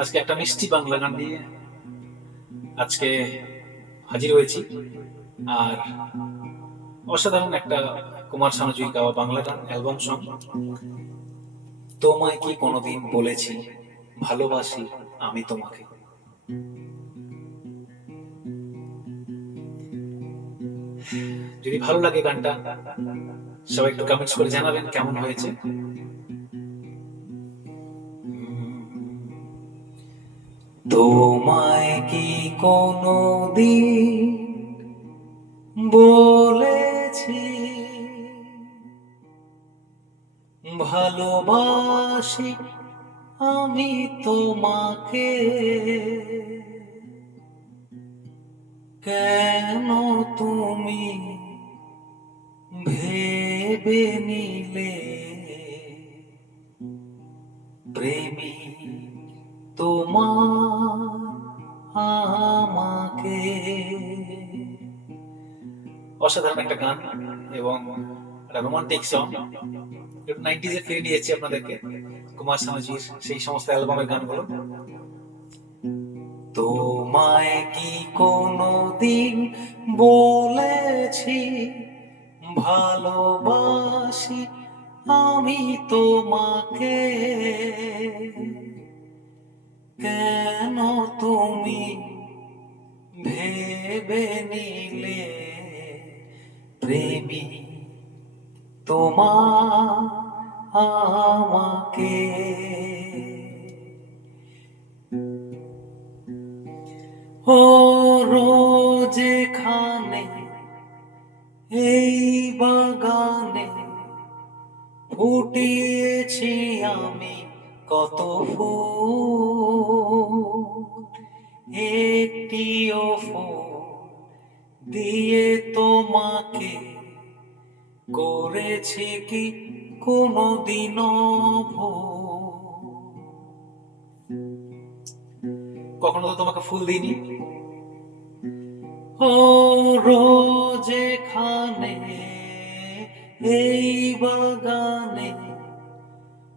আজকে একটা মিষ্টি বাংলা গান নিয়ে আজকে হাজির হয়েছি। আর অসাধারণ একটা কুমার শানুজির গাওয়া বাংলা গান, অ্যালবাম সং। তোমায় কি কোনোদিন বলেছি ভালোবাসি আমি তোমাকে? যদি ভালো লাগে গানটা, সবাই একটু কমেন্টস করে জানাবেন কেমন হয়েছে। তোমায় কি কোনোদিন বলেছি ভালোবাসি আমি তোমাকে? কেন তুমি ভেবে নিলে প্রেমী তোমার আমাকে? অসাধারণ একটা গান এবং একটা রোমান্টিক সং। একটু 90s ফিরে নিয়েছি আপনাদেরকে, কুমার শানুজির সেই সমস্ত অ্যালবামের গানগুলো। তোমায় কি কোনোদিন বলেছি ভালোবাসি আমি তোমাকে? কেন তুমি ভেবে নিলে প্রেমী তোমার আমাকে? ও রোজ এখানে এই বাগানে ফুটিয়েছি আমি কত ফুল, একটিও ফুল দিয়ে তোমাকে করেছি কি কোনোদিনও ভুল? কখনো তো তোমাকে ফুল দিইনি। ও রোজ এখানে এই বাগানে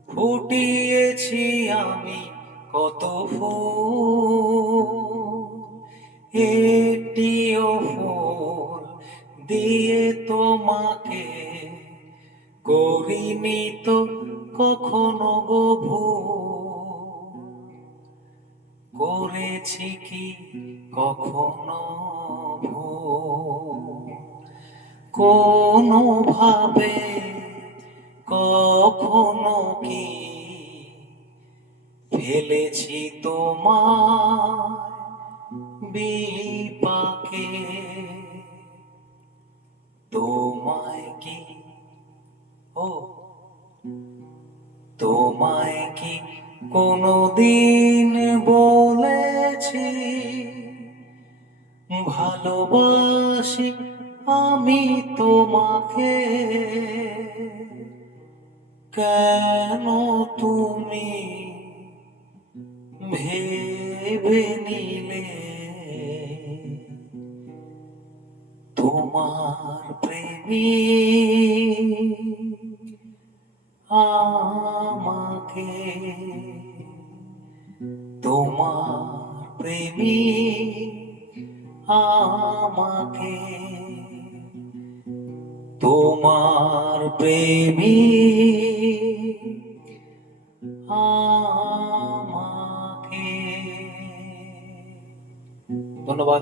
ফুটিয়েছি আমি কত ফুল, একটিও ফুল দিয়ে তোমাকে করিনি তো কখনো গো ভুল। করেছি কি কখনো ভুল? কোনো ভাবে কখনো কি ফেলেছি তোমার বিপাকে? তোমায় কি ও তোমায় কি কোনোদিন বলেছি ভালোবাসি আমি তোমাকে? কেন তুমি ভেবে নিলে তোমার প্রেমী আমাকে? তোমার প্রেমী আমাকে? তোমার প্রেমী আমাকে? ধন্যবাদ।